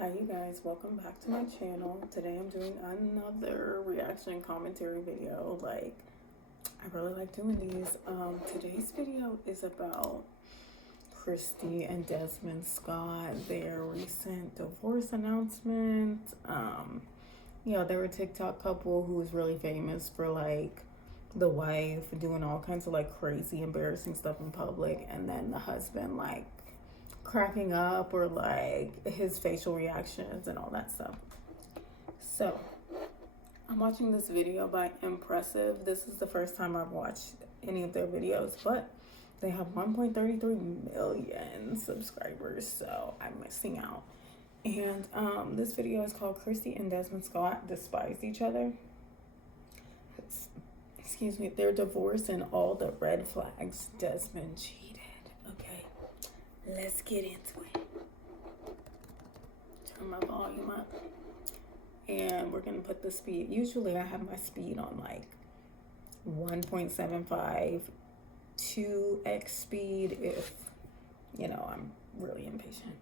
Hi you guys, welcome back to my channel. Today I'm doing another reaction commentary video. I really like doing these. Today's video is about Kristy and Desmond Scott, their recent divorce announcement. They were a TikTok couple who was really famous for the wife doing all kinds of crazy embarrassing stuff in public, and then the husband cracking up or his facial reactions and all that stuff. So I'm watching this video by Impressive. This is the first time I've watched any of their videos, but they have 1.33 million subscribers, so I'm missing out. And this video is called Kristy and Desmond Scott Despise Each Other. Excuse me, their divorce and all the red flags. Desmond cheated. Okay, let's get into it. Turn my volume up. And we're gonna put the speed. Usually I have my speed on 1.75, 2x speed if, I'm really impatient.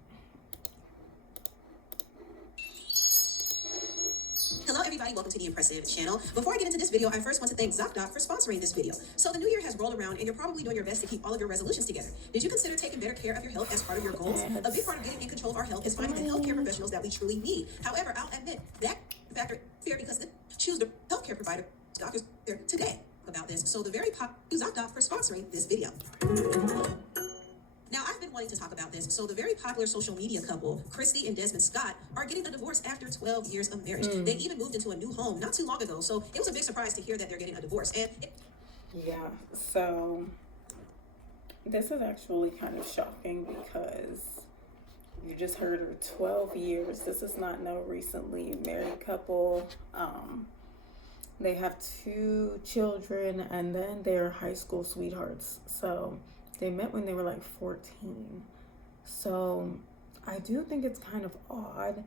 Hello everybody, welcome to the Impressive channel. Before I get into this video, I first want to thank ZocDoc for sponsoring this video. So the new year has rolled around and you're probably doing your best to keep all of your resolutions together. Did you consider taking better care of your health as part of your goals? A big part of getting in control of our health is finding the healthcare professionals that we truly need. However, I'll admit that factor fair because choose the healthcare provider doctors there today about this. So the very ZocDoc for sponsoring this video. Now, I've been wanting to talk about this. So the very popular social media couple, Kristy and Desmond Scott, are getting a divorce after 12 years of marriage. They even moved into a new home not too long ago. So it was a big surprise to hear that they're getting a divorce. So this is actually kind of shocking because you just heard her 12 years. This is not no recently married couple. They have 2 children and then they're high school sweethearts. So they met when they were 14. So I do think it's kind of odd.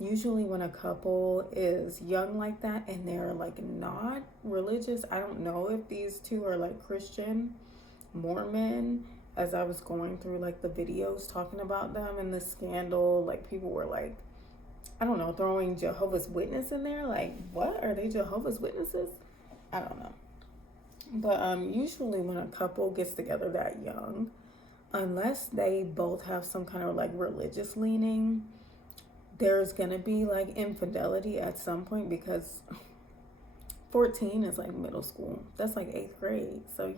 Usually when a couple is young like that and they're not religious, I don't know if these two are Christian, Mormon. As I was going through the videos talking about them and the scandal, people were I don't know, throwing Jehovah's Witness in there. What? Are they Jehovah's Witnesses? I don't know. But usually when a couple gets together that young, unless they both have some kind of religious leaning, there's gonna be infidelity at some point, because 14 is middle school. That's 8th grade. So,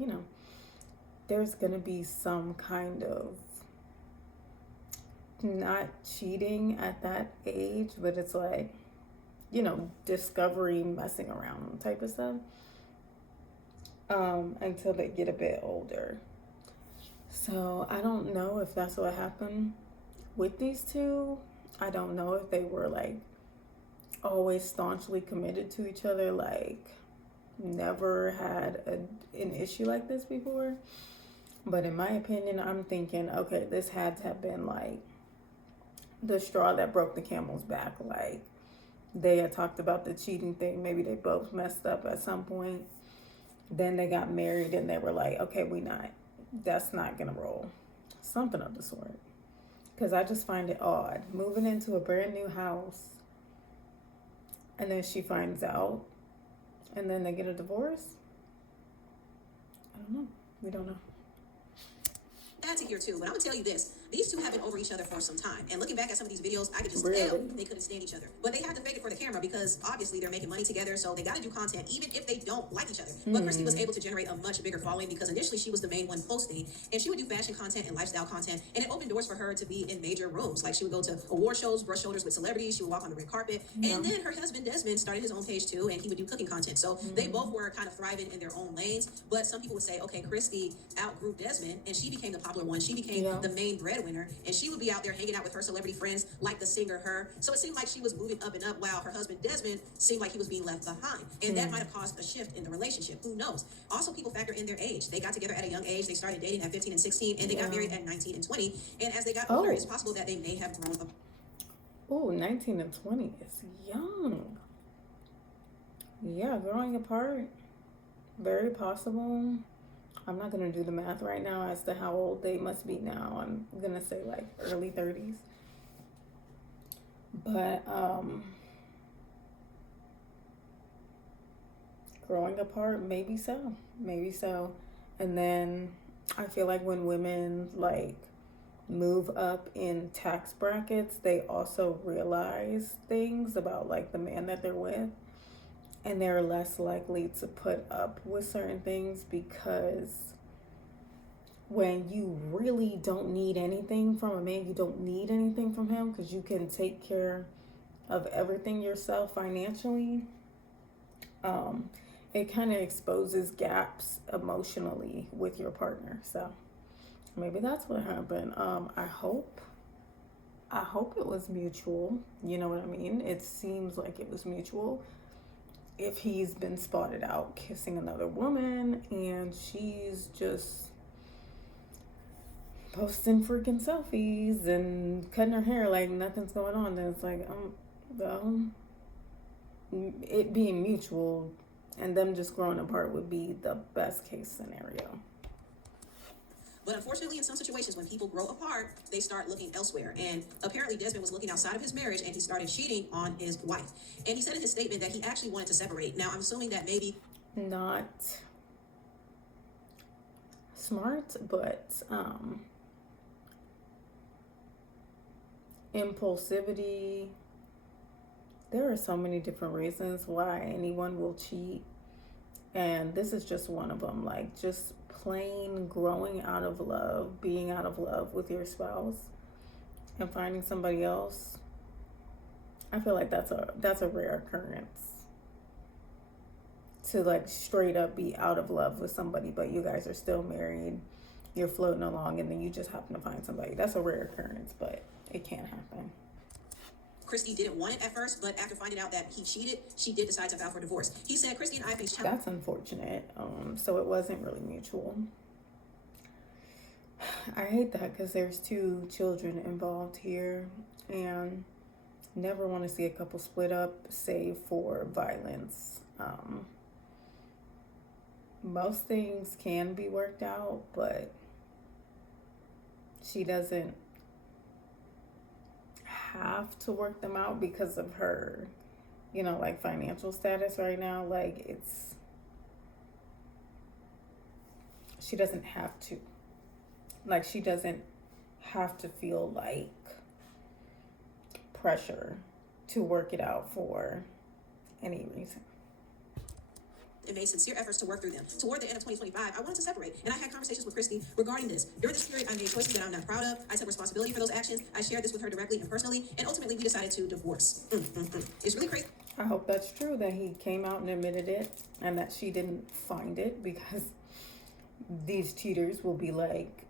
there's gonna be some kind of not cheating at that age, but it's discovery, messing around type of stuff. Until they get a bit older. So I don't know if that's what happened with these two. I don't know if they were always staunchly committed to each other, never had an issue like this before. But in my opinion, I'm thinking, okay, this had to have been the straw that broke the camel's back. They had talked about the cheating thing. Maybe they both messed up at some point. Then they got married and they were okay, that's not gonna roll. Something of the sort. Because I just find it odd. Moving into a brand new house and then she finds out and then they get a divorce. I don't know. We don't know. To hear too, but I'm gonna tell you this: these two have been over each other for some time. And looking back at some of these videos, I could just tell they couldn't stand each other. But they had to fake it for the camera because obviously they're making money together, so they got to do content even if they don't like each other. But Kristy was able to generate a much bigger following because initially she was the main one posting, and she would do fashion content and lifestyle content, and it opened doors for her to be in major rooms. She would go to award shows, brush shoulders with celebrities. She would walk on the red carpet, and then her husband Desmond started his own page too, and he would do cooking content. So they both were kind of thriving in their own lanes. But some people would say, okay, Kristy outgrew Desmond, and she became the popular one. She became the main breadwinner, and she would be out there hanging out with her celebrity friends like the singer Her. So it seemed like she was moving up and up while her husband Desmond seemed like he was being left behind, and that might have caused a shift in the relationship. Who knows? Also, people factor in their age. They got together at a young age. They started dating at 15 and 16, and they got married at 19 and 20, and as they got older, it's possible that they may have grown up. 19 and 20 is young. Yeah, growing apart, very possible. I'm not going to do the math right now as to how old they must be now. I'm going to say like early 30s. But growing apart, maybe so. Maybe so. And then I feel like when women like move up in tax brackets, they also realize things about like the man that they're with, and they're less likely to put up with certain things, because when you really don't need anything from a man, you don't need anything from him because you can take care of everything yourself financially. It kind of exposes gaps emotionally with your partner. So maybe that's what happened. I hope it was mutual. You know what I mean? It seems like it was mutual. If he's been spotted out kissing another woman and she's just posting freaking selfies and cutting her hair like nothing's going on, then it's like, well, it being mutual and them just growing apart would be the best case scenario. But unfortunately, in some situations, when people grow apart, they start looking elsewhere. And apparently, Desmond was looking outside of his marriage and he started cheating on his wife. And he said in his statement that he actually wanted to separate. Now, I'm assuming that maybe not smart, but impulsivity. There are so many different reasons why anyone will cheat, and this is just one of them. Like, just plain growing out of love, being out of love with your spouse and finding somebody else. I feel like that's a rare occurrence, to like straight up be out of love with somebody but you guys are still married, you're floating along, and then you just happen to find somebody. That's a rare occurrence, but it can happen. Kristy didn't want it at first, but after finding out that he cheated, she did decide to file for divorce. He said, Kristy and I faced challenges. That's unfortunate. So it wasn't really mutual. I hate that because there's 2 children involved here, and never want to see a couple split up save for violence. Most things can be worked out, but she doesn't have to work them out because of her, like financial status right now. Like, she doesn't have to. Like, she doesn't have to feel like pressure to work it out for any reason. And made sincere efforts to work through them. Toward the end of 2025, I wanted to separate, and I had conversations with Kristy regarding this. During this period, I made choices that I'm not proud of. I took responsibility for those actions. I shared this with her directly and personally, and ultimately we decided to divorce. It's really crazy. I hope that's true, that he came out and admitted it, and that she didn't find it, because these cheaters will be like,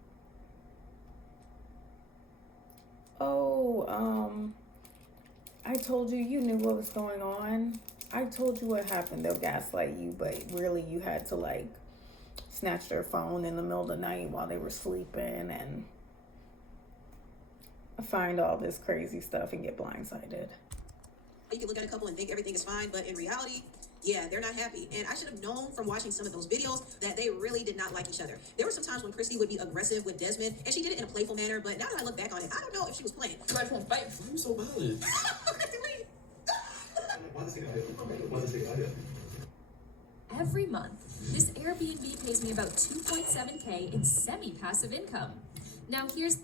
I told you, you knew what was going on. I told you what happened. They'll gaslight you, but really you had to like snatch their phone in the middle of the night while they were sleeping and find all this crazy stuff and get blindsided. You can look at a couple and think everything is fine, but in reality, yeah, they're not happy. And I should have known from watching some of those videos that they really did not like each other. There were some times when Kristy would be aggressive with Desmond, and she did it in a playful manner, but now that I look back on it, I don't know if she was playing. You guys won't fight. Why are you so violent? Every month, this Airbnb pays me about $2.7K in semi-passive income. Now here's...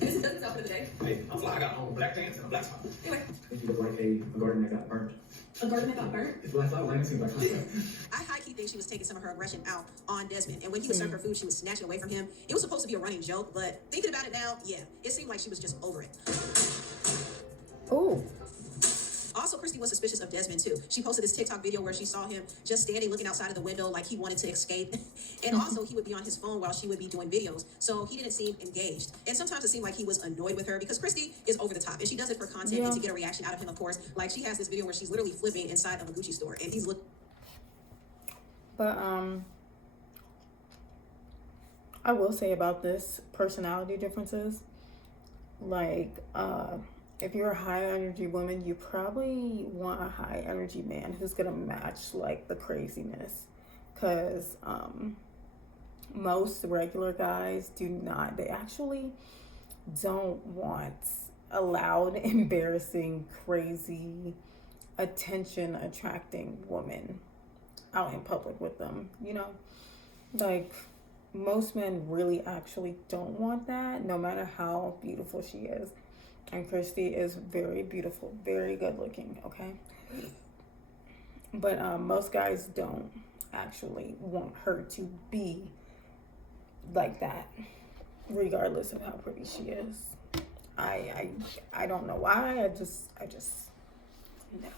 It doesn't stop for the day. Hey, I'm fly. I got on black pants and a black top. Anyway. If you look like a garden that got burnt. A garden that got burnt? It's black flower line. It seems like I high-key think she was taking some of her aggression out on Desmond, and when he would serve her food, she would snatch it away from him. It was supposed to be a running joke, but thinking about it now, yeah, it seemed like she was just over it. Oh. Also, Kristy was suspicious of Desmond too. She posted this TikTok video where she saw him just standing looking outside of the window like he wanted to escape. And also he would be on his phone while she would be doing videos. So he didn't seem engaged. And sometimes it seemed like he was annoyed with her because Kristy is over the top. And she does it for content and to get a reaction out of him, of course. Like, she has this video where she's literally flipping inside of a Gucci store and he's looking. But I will say about this, personality differences. Like, if you're a high energy woman, you probably want a high energy man who's gonna match like the craziness, because most regular guys do not. They actually don't want a loud, embarrassing, crazy, attention attracting woman out in public with them, you know? Like, most men really actually don't want that, no matter how beautiful she is. And Kristy is very beautiful, very good looking, okay? But most guys don't actually want her to be like that, regardless of how pretty she is. I don't know why. I just no.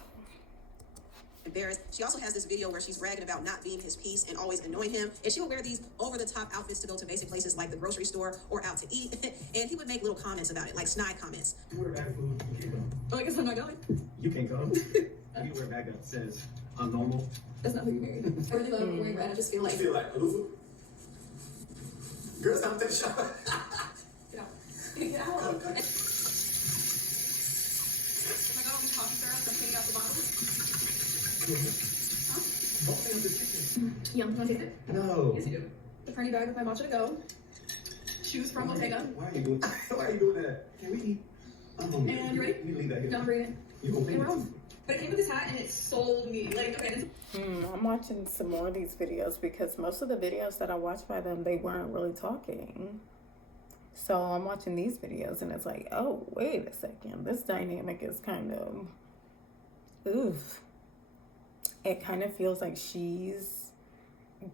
Embarrassed. She also has this video where she's bragging about not being his piece and always annoying him. And she would wear these over-the-top outfits to go to basic places like the grocery store or out to eat. And he would make little comments about it, like snide comments. You wear a bag of food, you can't come. Oh, I guess I'm not going. You can't come. You wear a bag that says, I'm normal. That's not who you married. I really love wearing red. I just feel like. You feel like a loser? Girl, stop that shot. Get out. Get out. Oh my God, we coffee syrup. I'm cleaning out the bottle. Open up the chicken. Yum. Want to taste it? No. Yes, you do. The Perny bag with my matcha to go. Shoes from Bottega. Why are you doing Why are you doing that? Can we eat? I'm hungry. And you ready? You leave that here. No, I'm bringing it. You gonna Hey, pay we're me? on. But it came with this hat and it sold me. Like, okay, this I'm watching some more of these videos because most of the videos that I watched by them, they weren't really talking. So I'm watching these videos and it's like, oh, wait a second. This dynamic is kind of, oof. It kind of feels like she's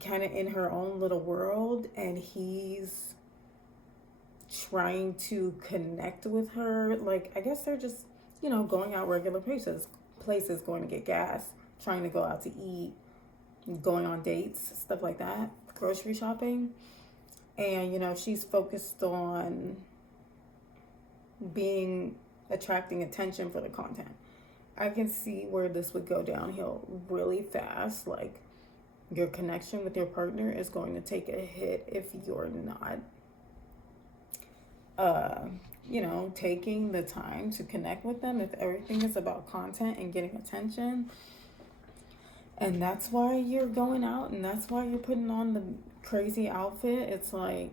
kind of in her own little world and he's trying to connect with her. Like, I guess they're just, you know, going out regular places, going to get gas, trying to go out to eat, going on dates, stuff like that, grocery shopping. And, you know, she's focused on attracting attention for the content. I can see where this would go downhill really fast. Like, your connection with your partner is going to take a hit if you're not, you know, taking the time to connect with them. If everything is about content and getting attention, and that's why you're going out and that's why you're putting on the crazy outfit, it's like,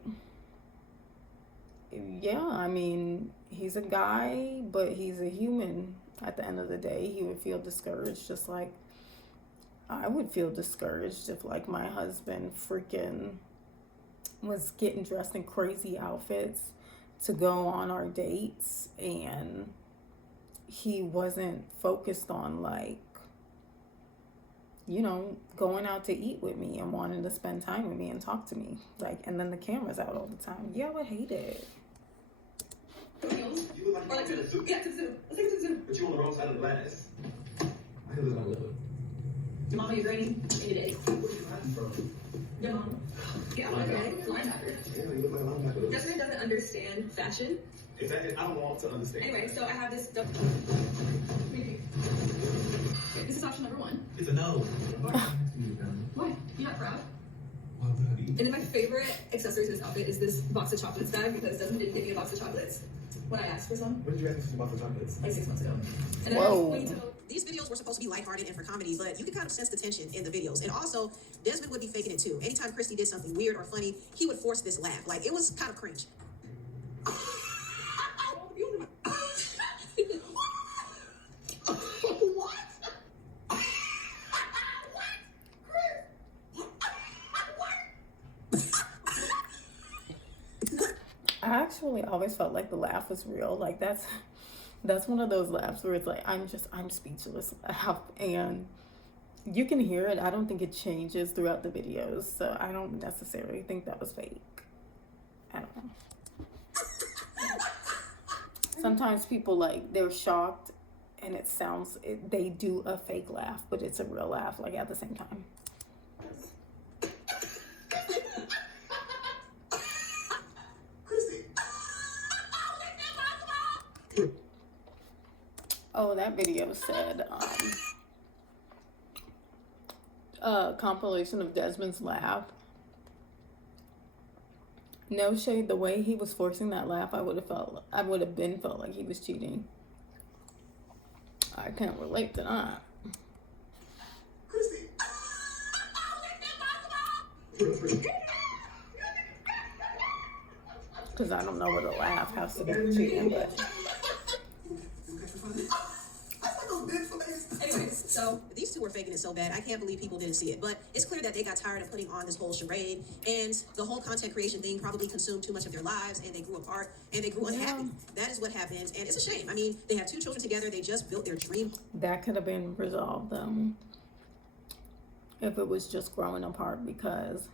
yeah, I mean, he's a guy, but he's a human. At the end of the day, he would feel discouraged, just like I would feel discouraged if, like, my husband freaking was getting dressed in crazy outfits to go on our dates and he wasn't focused on, like, you know, going out to eat with me and wanting to spend time with me and talk to me. Like, and then the camera's out all the time. Yeah, I would hate it. heels. You look like Or like you to in a suit. yeah, to the zoo. Let's take it to the zoo. But you on the wrong side of the glass. I can live my live. Your mama, your granny, and your daddy. Where are you hiding from? Your mama. Yeah, my daddy. Linebacker. Yeah, you look like a linebacker. Justin doesn't understand fashion. Exactly. I don't want to understand. Anyway, so I have this. Maybe. Okay, this is option number one. It's a no. Why? You're not proud? Why would I be? And then my favorite accessory to this outfit is this box of chocolates bag because Desmond didn't give me a box of chocolates when I asked for some When did you ask me to buy for chocolates? like 6 months ago. And Whoa. then we took These videos were supposed to be lighthearted and for comedy, but you could kind of sense the tension in the videos. And also, Desmond would be faking it too. Anytime Kristy did something weird or funny, he would force this laugh. Like, it was kind of cringe. I actually always felt like the laugh was real. Like, that's one of those laughs where it's like, I'm speechless laugh, and you can hear it. I don't think it changes throughout the videos, so I don't necessarily think that was fake. I don't know. Sometimes people, like, they're shocked and they do a fake laugh, but it's a real laugh, like, at the same time. Oh, that video said, compilation of Desmond's laugh. No shade, the way he was forcing that laugh, I would have felt like he was cheating. I can't relate to that. Because I don't know what a laugh has to do with cheating, but faking it so bad. I can't believe people didn't see it. But it's clear that they got tired of putting on this whole charade, and the whole content creation thing probably consumed too much of their lives, and they grew apart, and they grew unhappy. That is what happens, and it's a shame. I mean, they have 2 children together. They just built their dream. That could have been resolved, though, if it was just growing apart because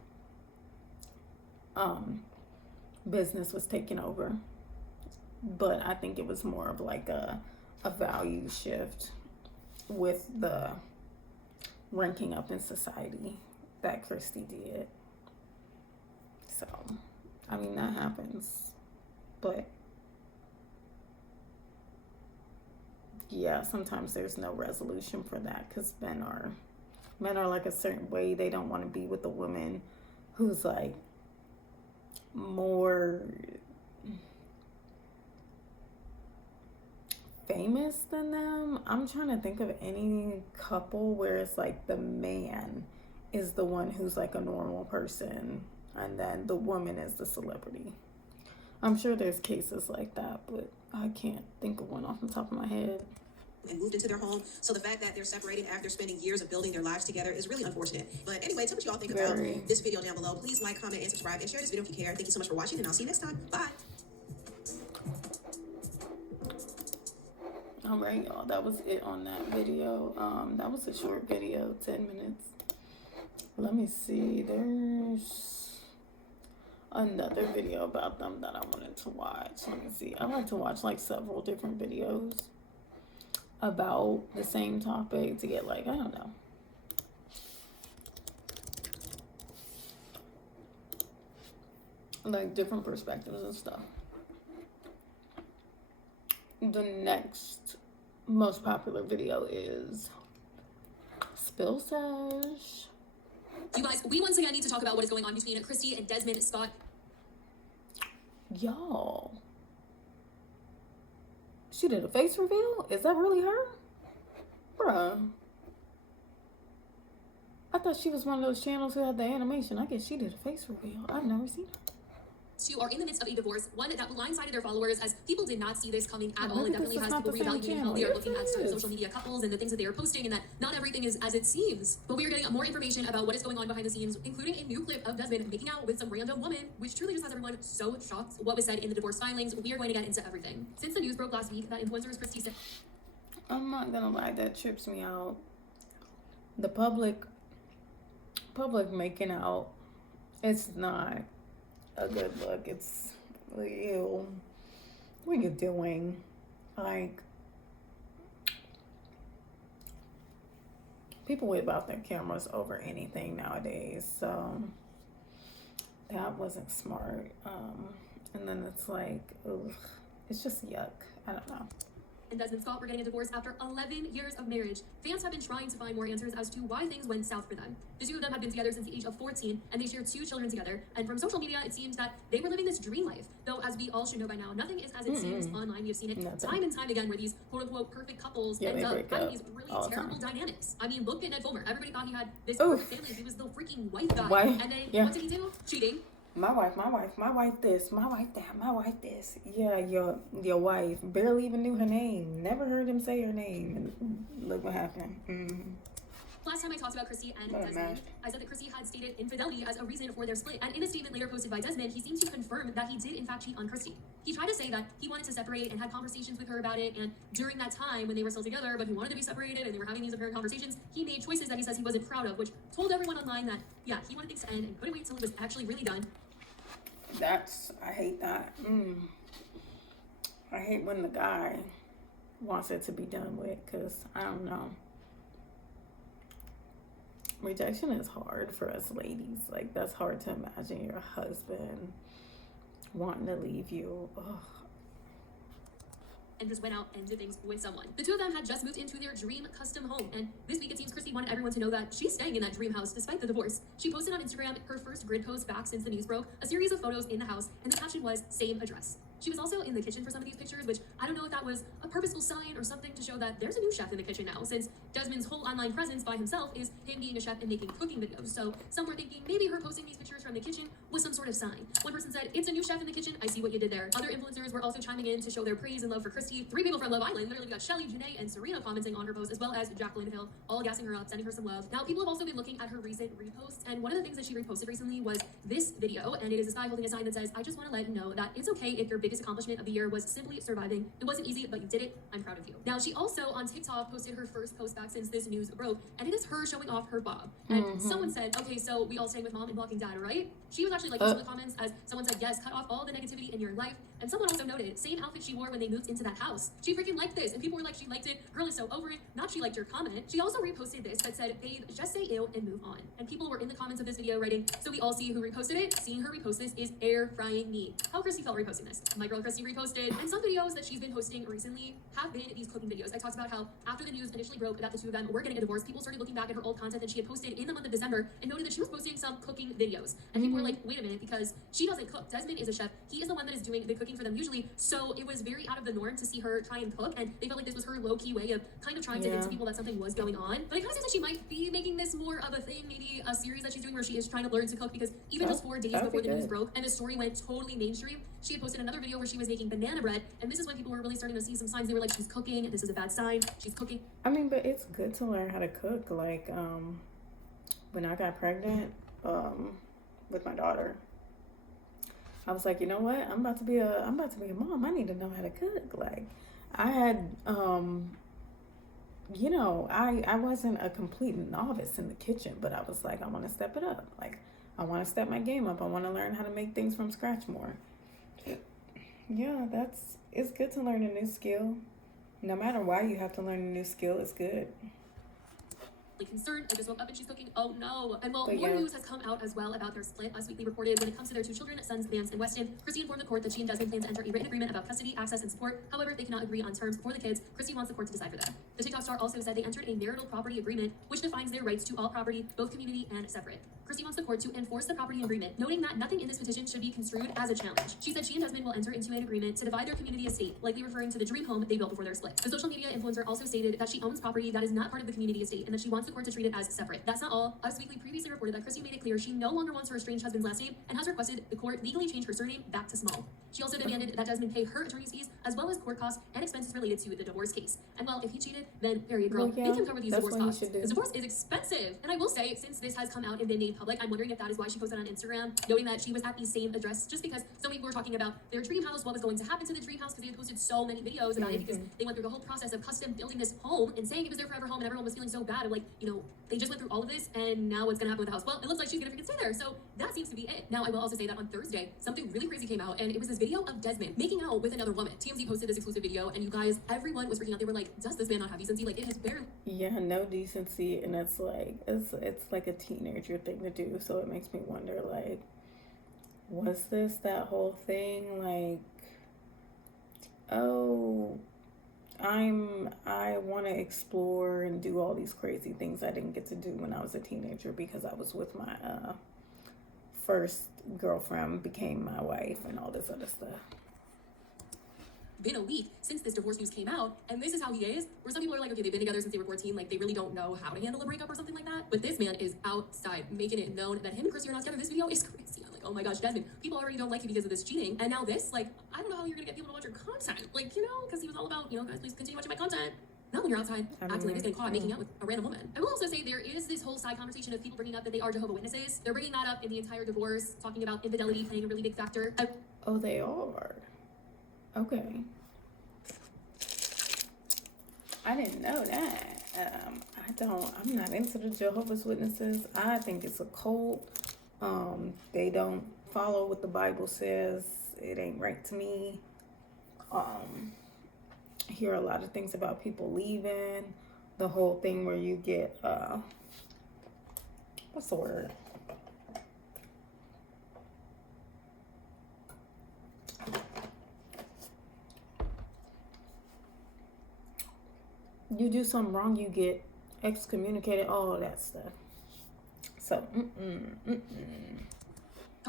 business was taking over. But I think it was more of like a value shift with the ranking up in society that Kristy did. So, I mean, that happens. But yeah, sometimes there's no resolution for that because men are like a certain way. They don't want to be with a woman who's like more famous than them. I'm trying to think of any couple where it's like the man is the one who's like a normal person and then the woman is the celebrity. I'm sure there's cases like that, but I can't think of one off the top of my head. And moved into their home. So the fact that they're separated after spending years of building their lives together is really unfortunate. But anyway, tell me what y'all think about this video down below. Please like, comment, and subscribe, and share this video if you care. Thank you so much for watching, and I'll see you next time. Bye. All right, y'all, that was it on that video. That was a short video, 10 minutes. Let me see, there's another video about them that I wanted to watch. Let me see. I like to watch like several different videos about the same topic to get like, I don't know, like different perspectives and stuff. The next most popular video is Spill Sesh. You guys, we once again need to talk about what is going on between Kristy and Desmond Scott. Y'all, she did a face reveal? Is that really her? Bruh. I thought she was one of those channels who had the animation. I guess she did a face reveal. I've never seen her. Two are in the midst of a divorce, one that blindsided their followers as people did not see this coming at all, and definitely has people reevaluating how they are looking at social media couples and the things that they are posting, and that not everything is as it seems. But we are getting more information about what is going on behind the scenes, including a new clip of Desmond making out with some random woman, which truly just has everyone so shocked. What was said in the divorce filings, we are going to get into everything. Since the news broke last week that influencers Kristy Sarah... I'm not gonna lie, that trips me out. The public making out, it's not a good look. It's ew. What are you doing? Like, people whip out their cameras over anything nowadays, so that wasn't smart. And then it's like, ugh, it's just yuck. I don't know. And Desmond Scott were getting a divorce after 11 years of marriage. Fans have been trying to find more answers as to why things went south for them. The two of them had been together since the age of 14, and they shared 2 children together. And from social media, it seemed that they were living this dream life. Though, as we all should know by now, nothing is as it seems online. We have seen it time and time again where these quote-unquote perfect couples end up having these really terrible dynamics. I mean, look at Ned Fulmer. Everybody thought he had this perfect family. He was the freaking wife guy. And then, what did he do? Cheating. My wife this, my wife that, my wife this. Yeah, your wife barely even knew her name. Never heard him say her name. And look what happened. Last time I talked about Kristy and Desmond, I said that Kristy had stated infidelity as a reason for their split. And in a statement later posted by Desmond, he seemed to confirm that he did in fact cheat on Kristy. He tried to say that he wanted to separate and had conversations with her about it. And during that time when they were still together, but he wanted to be separated and they were having these apparent conversations, he made choices that he says he wasn't proud of, which told everyone online that, yeah, he wanted things to end and couldn't wait till it was actually really done. I hate that. I hate when the guy wants it to be done with, because I don't know. Rejection is hard for us ladies. Like, that's hard to imagine your husband wanting to leave you. Ugh. And just went out and did things with someone. The two of them had just moved into their dream custom home, and this week it seems Kristy wanted everyone to know that she's staying in that dream house despite the divorce. She posted on Instagram her first grid post back since the news broke, a series of photos in the house, and the caption was, "Same address." She was also in the kitchen for some of these pictures, which I don't know if that was a purposeful sign or something to show that there's a new chef in the kitchen now, since Desmond's whole online presence by himself is him being a chef and making cooking videos. So some were thinking maybe her posting these pictures from the kitchen was some sort of sign. One person said, "It's a new chef in the kitchen. I see what you did there." Other influencers were also chiming in to show their praise and love for Kristy. 3 people from Love Island, literally we got Shelly, Janae, and Serena commenting on her post, as well as Jacqueline Hill, all gassing her up, sending her some love. Now, people have also been looking at her recent reposts, and one of the things that she reposted recently was this video, and it is this guy holding a sign that says, "I just want to let you know that it's okay if your biggest accomplishment of the year was simply surviving. It wasn't easy, but you did it. I'm proud of you." Now, she also on TikTok posted her first post back since this news broke, and it is her showing off her bob. And someone said, "Okay, so we all staying with mom and blocking dad, right?" She was actually liking some of the comments, as someone said, "Yes, cut off all the negativity in your life." And someone also noted, same outfit she wore when they moved into that house. She freaking liked this, and people were like, she liked it. Girl is so over it. Not she liked your comment. She also reposted this that said, "Babe, just say ew and move on." And people were in the comments of this video writing, "So we all see who reposted it. Seeing her repost this is air frying me." How Kristy felt reposting this. My girl Kristy reposted. And some videos that she's been posting recently have been these cooking videos. I talked about how after the news initially broke that the two of them were getting a divorce, people started looking back at her old content that she had posted in the month of December and noted that she was posting some cooking videos. And people were like, wait a minute, because she doesn't cook. Desmond is a chef. He is the one that is doing the cooking for them usually. So it was very out of the norm to see her try and cook, and they felt like this was her low-key way of kind of trying to hint to people that something was going on. But it kind of seems like she might be making this more of a thing, maybe a series that she's doing where she is trying to learn to cook, because even just 4 days before the news broke and the story went totally mainstream, she had posted another video where she was making banana bread, and this is when people were really starting to see some signs. They were like, she's cooking, this is a bad sign, she's cooking. I mean, but it's good to learn how to cook. Like, when I got pregnant, with my daughter, I was like, you know what? I'm about to be a mom. I need to know how to cook. Like, I had, you know, I wasn't a complete novice in the kitchen, but I was like, I want to step it up. Like, I want to step my game up. I want to learn how to make things from scratch more. Yeah, it's good to learn a new skill. No matter why you have to learn a new skill, it's good. Concerned. I just woke up and she's cooking. Oh no. And well, But more yeah. news has come out as well about their split. Us Weekly reported when it comes to their 2 children, sons Vance and Weston, Kristy informed the court that she and Desmond plan to enter a written agreement about custody, access, and support. However, if they cannot agree on terms for the kids, Kristy wants the court to decide for them. The TikTok star also said they entered a marital property agreement, which defines their rights to all property, both community and separate. Kristy wants the court to enforce the property agreement, noting that nothing in this petition should be construed as a challenge. She said she and Desmond will enter into an agreement to divide their community estate, likely referring to the dream home they built before their split. The social media influencer also stated that she owns property that is not part of the community estate and that she wants the court to treat it as separate. That's not all. Us Weekly previously reported that Kristy made it clear she no longer wants her estranged husband's last name and has requested the court legally change her surname back to Small. She also demanded that Desmond pay her attorney's fees as well as court costs and expenses related to the divorce case. And well, if he cheated, then period, girl, Well, yeah, they can cover these that's divorce what he costs. should do. The divorce is expensive. And I will say, since this has come out and been made public, I'm wondering if that is why she posted on Instagram, noting that she was at the same address, just because so many people were talking about their dream house, what was going to happen to the dream house, because they had posted so many videos about it, because they went through the whole process of custom building this home and saying it was their forever home, and everyone was feeling so bad of like, you know, they just went through all of this and now what's gonna happen with the house? Well, it looks like she's gonna freaking stay there. So that seems to be it. Now, I will also say that on Thursday, something really crazy came out, and it was this video of Desmond making out with another woman. TMZ posted this exclusive video, and you guys, everyone was freaking out. They were like, does this man not have decency? Like, it has barely. Yeah, no decency, and it's like a teenager thing to do. So it makes me wonder, like, was this that whole thing? Like, oh, I want to explore and do all these crazy things I didn't get to do when I was a teenager because I was with my first girlfriend, became my wife, and all this other stuff. Been a week since this divorce news came out, and this is how he is, where some people are like, okay, they've been together since they were 14, like they really don't know how to handle a breakup or something like that. But this man is outside making it known that him and Kristy are not together. This video is crazy. I'm like, oh my gosh, Desmond, people already don't like you because of this cheating, and now this, like, I don't know how you're gonna get people to watch your content, like, you know, because he was all about, you know, guys, please continue watching my content. Not when you're outside acting like he's getting caught making out with a random woman. I will also say there is this whole side conversation of people bringing up that they are Jehovah's Witnesses. They're bringing that up in the entire divorce, talking about infidelity playing a really big factor. Oh, they are. Okay. I didn't know that. I'm not into the Jehovah's Witnesses. I think it's a cult. They don't follow what the Bible says. It ain't right to me. Hear a lot of things about people leaving. The whole thing where you get, what's the word? You do something wrong, you get excommunicated, all that stuff. So,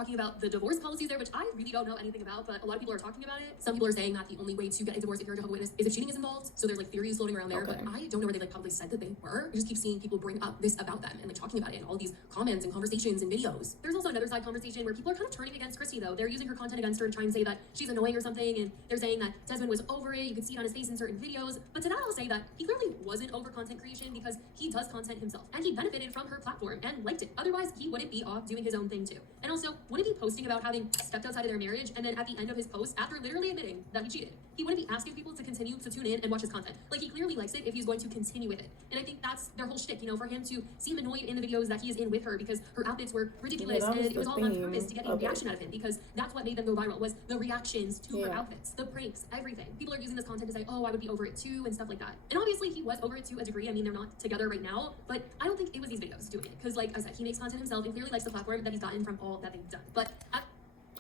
talking about the divorce policies there, which I really don't know anything about, but a lot of people are talking about it. Some people are saying that the only way to get a divorce if you're a Jehovah's Witness is if cheating is involved. So there's like theories floating around there, Okay. but I don't know where they like probably said that they were. I just keep seeing people bring up this about them and like talking about it in all these comments and conversations and videos. There's also another side conversation where people are kind of turning against Kristy though. They're using her content against her to try and say that she's annoying or something, and they're saying that Desmond was over it. You could see it on his face in certain videos. But to that I'll say that he clearly wasn't over content creation because he does content himself and he benefited from her platform and liked it. Otherwise, he wouldn't be off doing his own thing too. And also, wouldn't be posting about having stepped outside of their marriage and then at the end of his post, after literally admitting that he cheated, he wouldn't be asking people to continue to tune in and watch his content. Like, he clearly likes it if he's going to continue with it. And I think that's their whole shtick, you know, for him to seem annoyed in the videos that he is in with her because her outfits were ridiculous and it was all on purpose to get a reaction out of him, because that's what made them go viral, was the reactions to her outfits, the pranks, everything. People are using this content to say, oh, I would be over it too and stuff like that. And obviously he was over it to a degree. I mean, they're not together right now, but I don't think it was these videos doing it, because like I said, he makes content himself and clearly likes the platform that he's gotten from all that they've done. But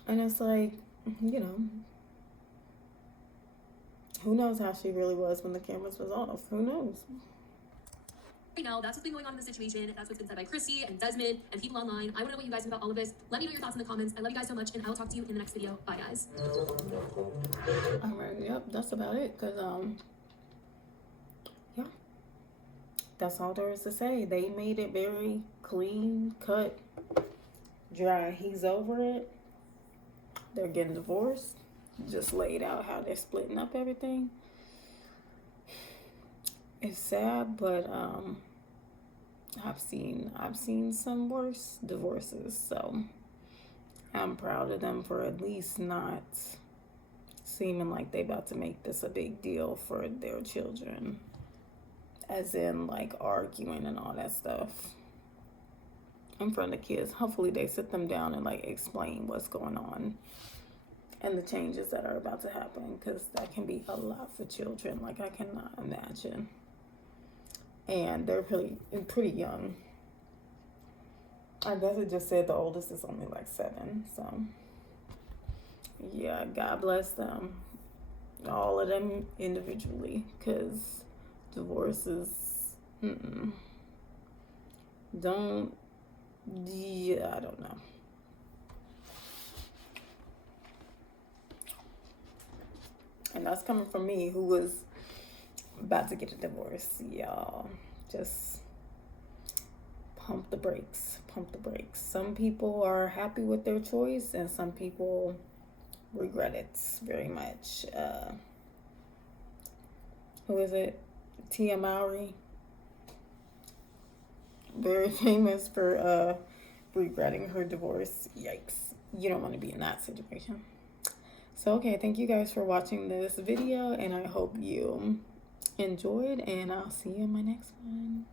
and it's like, you know, who knows how she really was when the cameras was off? Who knows? right now, that's what's been going on in the situation. That's what's been said by Kristy and Desmond and people online. I want to know what you guys think about all of this. Let me know your thoughts in the comments. I love you guys so much, and I'll talk to you in the next video. Bye, guys. All right, yep, that's about it. Cause yeah, that's all there is to say. They made it very clean, cut, dry. He's over it. They're getting divorced. Just laid out how they're splitting up everything. It's sad, but I've seen some worse divorces, so I'm proud of them for at least not seeming like they about to make this a big deal for their children, as in like arguing and all that stuff in front of kids. Hopefully they sit them down and like explain what's going on and the changes that are about to happen, because that can be a lot for children. Like, I cannot imagine. And they're pretty young. I guess it just said the oldest is only like 7. So yeah, God bless them, all of them individually, because divorce is I don't know. And that's coming from me, who was about to get a divorce. Y'all, just pump the brakes. Some people are happy with their choice, and some people regret it very much. Who is it? Tia Mowry, very famous for regretting her divorce. Yikes. You don't want to be in that situation. So, okay, thank you guys for watching this video, and I hope you enjoyed, and I'll see you in my next one.